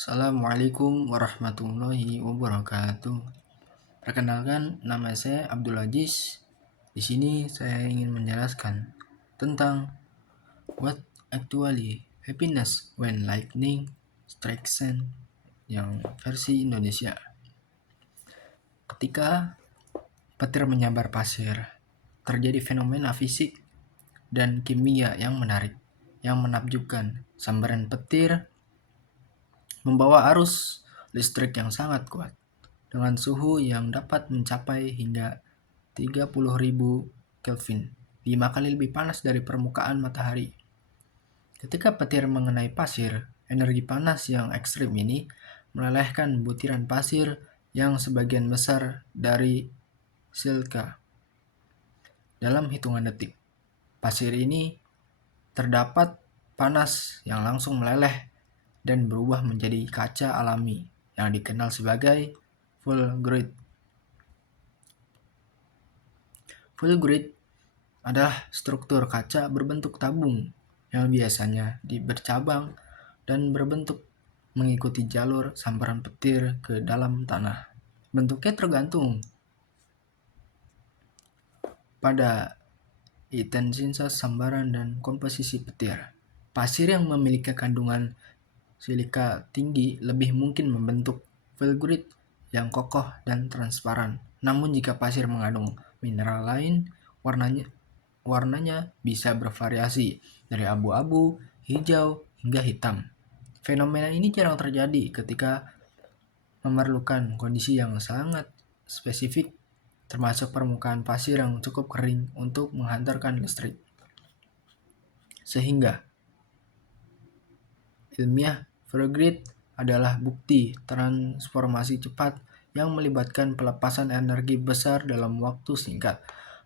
Assalamualaikum warahmatullahi wabarakatuh. Perkenalkan, nama saya Abdul Aziz. Di sini saya ingin menjelaskan tentang what actually happiness when lightning strikes sun yang versi Indonesia. Ketika petir menyambar pasir, terjadi fenomena fisik dan kimia yang menarik, yang menakjubkan. Sambaran petir membawa arus listrik yang sangat kuat dengan suhu yang dapat mencapai hingga 30.000 Kelvin, 5 kali lebih panas dari permukaan matahari. Ketika petir mengenai pasir, energi panas yang ekstrim ini melelehkan butiran pasir yang sebagian besar dari silika dalam hitungan detik. Pasir ini terdapat panas yang langsung meleleh dan berubah menjadi kaca alami yang dikenal sebagai fulgurite. Fulgurite adalah struktur kaca berbentuk tabung yang biasanya bercabang dan berbentuk mengikuti jalur sambaran petir ke dalam tanah. Bentuknya tergantung pada intensitas sambaran dan komposisi petir. Pasir yang memiliki kandungan silika tinggi lebih mungkin membentuk fulgurite yang kokoh dan transparan. Namun jika pasir mengandung mineral lain, warnanya bisa bervariasi dari abu-abu, hijau, hingga hitam. Fenomena ini jarang terjadi ketika memerlukan kondisi yang sangat spesifik, termasuk permukaan pasir yang cukup kering untuk menghantarkan listrik. Sehingga ilmiah fulgurite adalah bukti transformasi cepat yang melibatkan pelepasan energi besar dalam waktu singkat.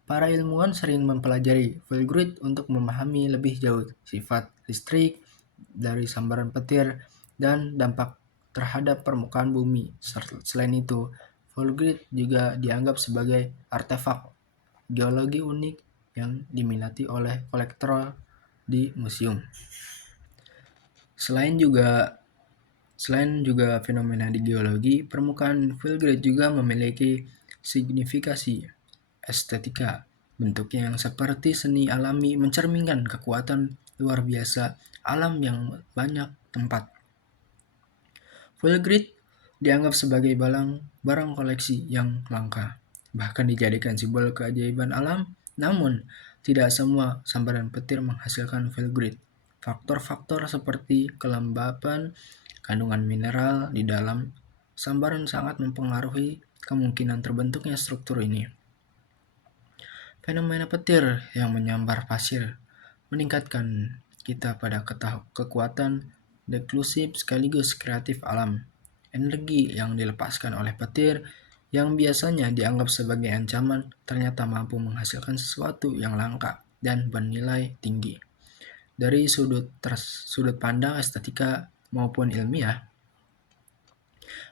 Para ilmuwan sering mempelajari fulgurite untuk memahami lebih jauh sifat listrik dari sambaran petir dan dampak terhadap permukaan bumi. Selain itu, fulgurite juga dianggap sebagai artefak geologi unik yang diminati oleh kolektor di museum. Selain juga fenomena di geologi, permukaan fulgurite juga memiliki signifikasi estetika. Bentuknya yang seperti seni alami mencerminkan kekuatan luar biasa alam yang banyak tempat. Fulgurite dianggap sebagai barang koleksi yang langka, bahkan dijadikan simbol keajaiban alam. Namun, tidak semua sambaran petir menghasilkan fulgurite. Faktor-faktor seperti kelembapan, kandungan mineral di dalam sambaran sangat mempengaruhi kemungkinan terbentuknya struktur ini. Fenomena petir yang menyambar pasir meningkatkan kita pada kekuatan deklusif sekaligus kreatif alam. Energi yang dilepaskan oleh petir yang biasanya dianggap sebagai ancaman ternyata mampu menghasilkan sesuatu yang langka dan bernilai tinggi. Dari sudut pandang estetika maupun ilmiah.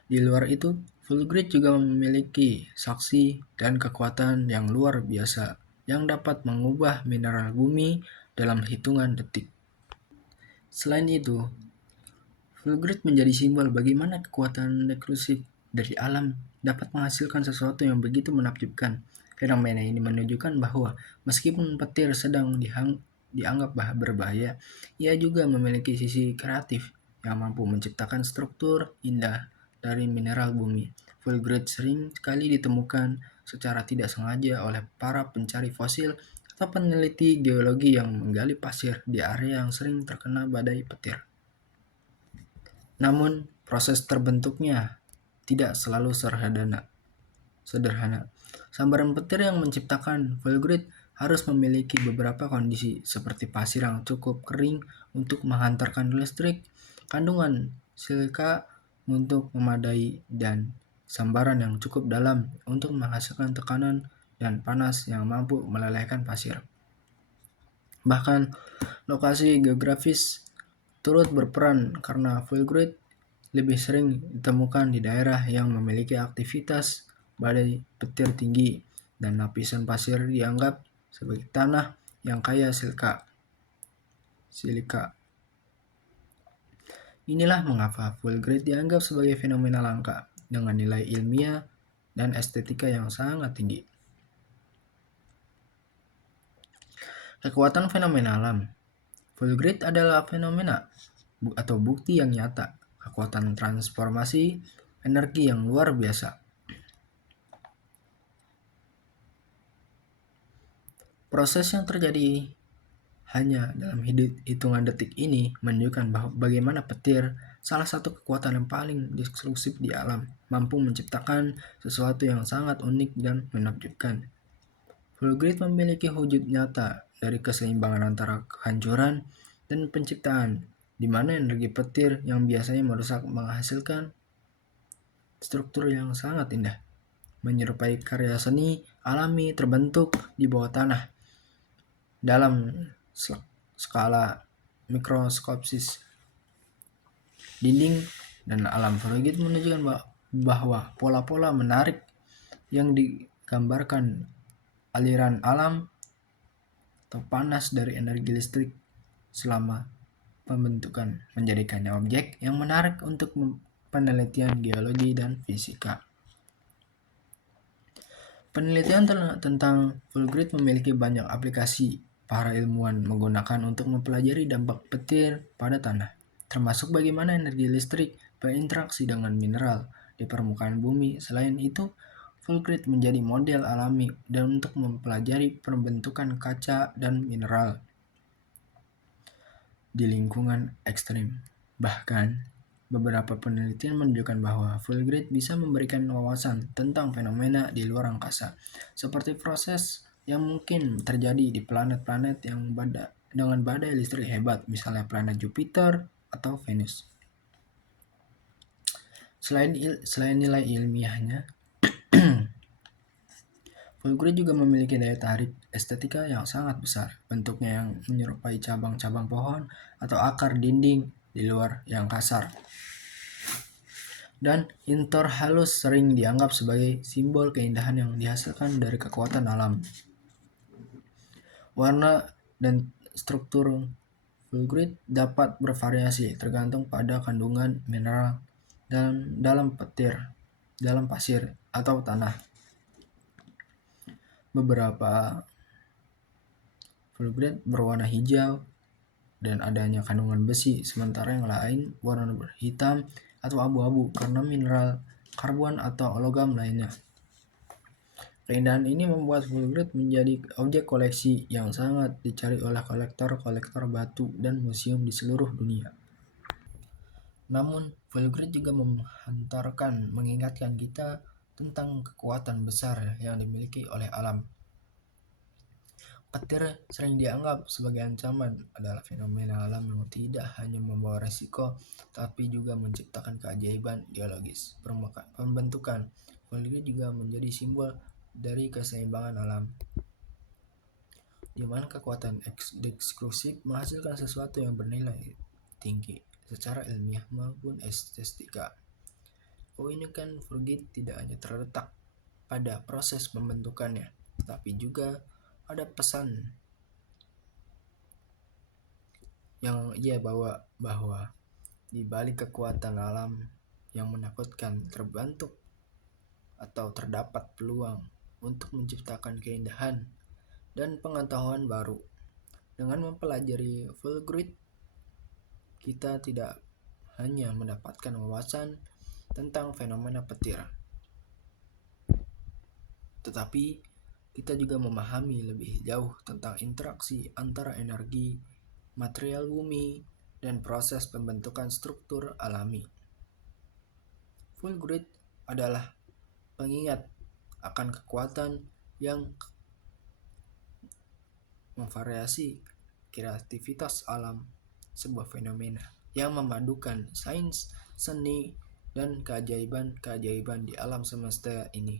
Di luar itu, fulgurite juga memiliki saksi dan kekuatan yang luar biasa yang dapat mengubah mineral bumi dalam hitungan detik. Selain itu, fulgurite menjadi simbol bagaimana kekuatan deklusif dari alam dapat menghasilkan sesuatu yang begitu menakjubkan. Fenomena ini menunjukkan bahwa meskipun petir sedang dianggap berbahaya, ia juga memiliki sisi kreatif yang mampu menciptakan struktur indah dari mineral bumi. Fulgurite sering sekali ditemukan secara tidak sengaja oleh para pencari fosil atau peneliti geologi yang menggali pasir di area yang sering terkena badai petir. Namun, proses terbentuknya tidak selalu sederhana. Sambaran petir yang menciptakan fulgurite harus memiliki beberapa kondisi seperti pasir yang cukup kering untuk menghantarkan listrik, kandungan silika untuk memadai, dan sambaran yang cukup dalam untuk menghasilkan tekanan dan panas yang mampu melelehkan pasir. Bahkan lokasi geografis turut berperan karena fulgurite lebih sering ditemukan di daerah yang memiliki aktivitas badai petir tinggi dan lapisan pasir dianggap sebagai tanah yang kaya silika. Inilah mengapa full grade dianggap sebagai fenomena langka dengan nilai ilmiah dan estetika yang sangat tinggi. Kekuatan fenomena alam. Full grade adalah fenomena atau bukti yang nyata, kekuatan transformasi energi yang luar biasa. Proses yang terjadi hanya dalam hitungan detik ini menunjukkan bahwa bagaimana petir, salah satu kekuatan yang paling eksklusif di alam, mampu menciptakan sesuatu yang sangat unik dan menakjubkan. Full grid memiliki wujud nyata dari keseimbangan antara kehancuran dan penciptaan, di mana energi petir yang biasanya merusak menghasilkan struktur yang sangat indah, menyerupai karya seni alami terbentuk di bawah tanah dalam skala mikroskopis. Dinding dan alam Freud menunjukkan bahwa pola-pola menarik yang digambarkan aliran alam atau panas dari energi listrik selama pembentukan menjadikannya objek yang menarik untuk penelitian geologi dan fisika. Penelitian tentang full grid memiliki banyak aplikasi. Para ilmuwan menggunakan untuk mempelajari dampak petir pada tanah, termasuk bagaimana energi listrik berinteraksi dengan mineral di permukaan bumi. Selain itu, full grid menjadi model alami dan untuk mempelajari pembentukan kaca dan mineral di lingkungan ekstrim. Bahkan, beberapa penelitian menunjukkan bahwa full grid bisa memberikan wawasan tentang fenomena di luar angkasa, seperti proses yang mungkin terjadi di planet-planet yang dengan badai listrik hebat, misalnya planet Jupiter atau Venus. Selain nilai ilmiahnya, full grid juga memiliki daya tarik estetika yang sangat besar. Bentuknya yang menyerupai cabang-cabang pohon atau akar dinding di luar yang kasar. Dan intor halus sering dianggap sebagai simbol keindahan yang dihasilkan dari kekuatan alam. Warna dan struktur full grid dapat bervariasi tergantung pada kandungan mineral dalam pasir atau tanah. Beberapa full grid berwarna hijau dan adanya kandungan besi, sementara yang lain warna hitam atau abu-abu karena mineral, karbon atau logam lainnya. Keindahan ini membuat full grid menjadi objek koleksi yang sangat dicari oleh kolektor-kolektor batu dan museum di seluruh dunia. Namun, full grid juga mengingatkan kita tentang kekuatan besar yang dimiliki oleh alam. Petir sering dianggap sebagai ancaman adalah fenomena alam yang tidak hanya membawa resiko, tapi juga menciptakan keajaiban geologis. Pembentukan full grid juga menjadi simbol dari keseimbangan alam, di mana kekuatan eksklusif menghasilkan sesuatu yang bernilai tinggi secara ilmiah maupun estetika. Keunikan full grid tidak hanya terletak pada proses pembentukannya, tapi juga ada pesan yang ia bawa, bahwa di balik kekuatan alam yang menakutkan terbentuk atau terdapat peluang untuk menciptakan keindahan dan pengetahuan baru. Dengan mempelajari full grid, kita tidak hanya mendapatkan wawasan tentang fenomena petir, tetapi kita juga memahami lebih jauh tentang interaksi antara energi, material bumi, dan proses pembentukan struktur alami. Full grid adalah pengingat akan kekuatan yang memvariasi kreativitas alam, sebuah fenomena yang memadukan sains, seni, dan keajaiban-keajaiban di alam semesta ini.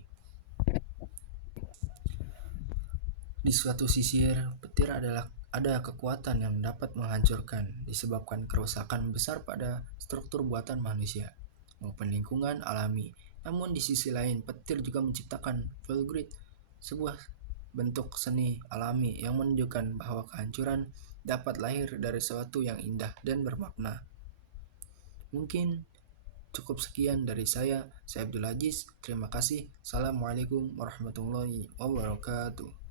Di suatu sisi, petir ada kekuatan yang dapat menghancurkan disebabkan kerusakan besar pada struktur buatan manusia maupun lingkungan alami. Namun di sisi lain, petir juga menciptakan full grid, sebuah bentuk seni alami yang menunjukkan bahwa kehancuran dapat lahir dari sesuatu yang indah dan bermakna. Mungkin cukup sekian dari saya Abdul Aziz. Terima kasih. Assalamualaikum warahmatullahi wabarakatuh.